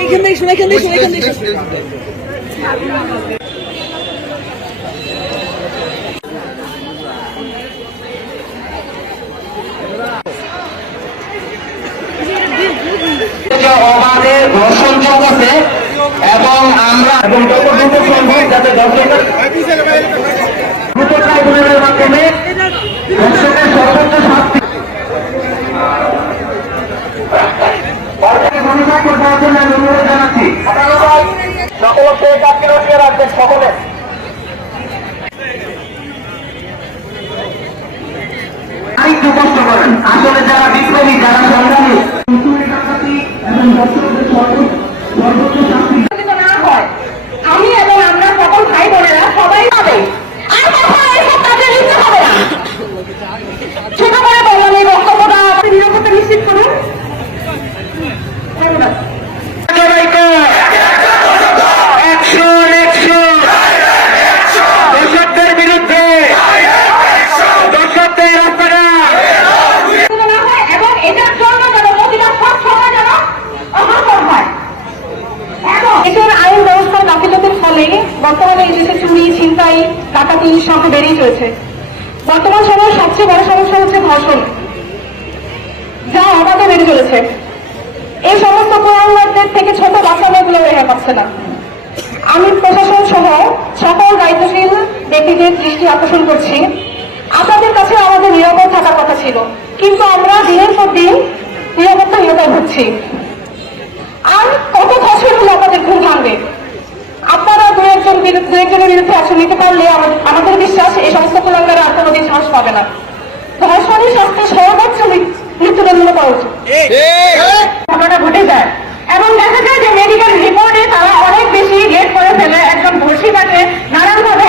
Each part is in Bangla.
এখান থেকে শোনা এখান থেকে শোনা এখান অবাধের ধর্ষণ চলতেছে এবং আমরা এবং সম্ভব যাতে ধর্ষণ নেই বর্তমানে এসেছে চুরি ছিনতাই ডাকাতি সংখ্যা বেড়েই চলেছে। বর্তমান সময়ের সবচেয়ে বড় সমস্যা হচ্ছে ধর্ষণ, যা আমাদের বেড়ে চলেছে। এই সমস্ত পরিবারদের থেকে ছোট বাচ্চাগুলো রেহাই পাচ্ছে না। আমি প্রশাসন সহ সকল দায়িত্বশীল ব্যক্তিদের দৃষ্টি আকর্ষণ করছি। আপনাদের কাছে আমাদের নিরাপদ থাকার কথা ছিল, কিন্তু আমরা দিনের পর দিন নিরাপত্তাহীনতায় ভুগছি। বিরুদ্ধে আসন নিতে পারলে আমাদের বিশ্বাস এই সমস্ত কুলাঙ্গারা আর কোনো বিশ্বাস পাবে না। ধর্ষণের শাস্তি সর্বোচ্চ মৃত্যুদণ্ড করা উচিত। ঘটনা ঘটে যায়। এবং দেখা যায় যে মেডিকেল রিপোর্টে তারা অনেক বেশি লেট করে ফেলে। একজন ধর্ষিতাকে নানানভাবে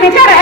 ¡Cuidado!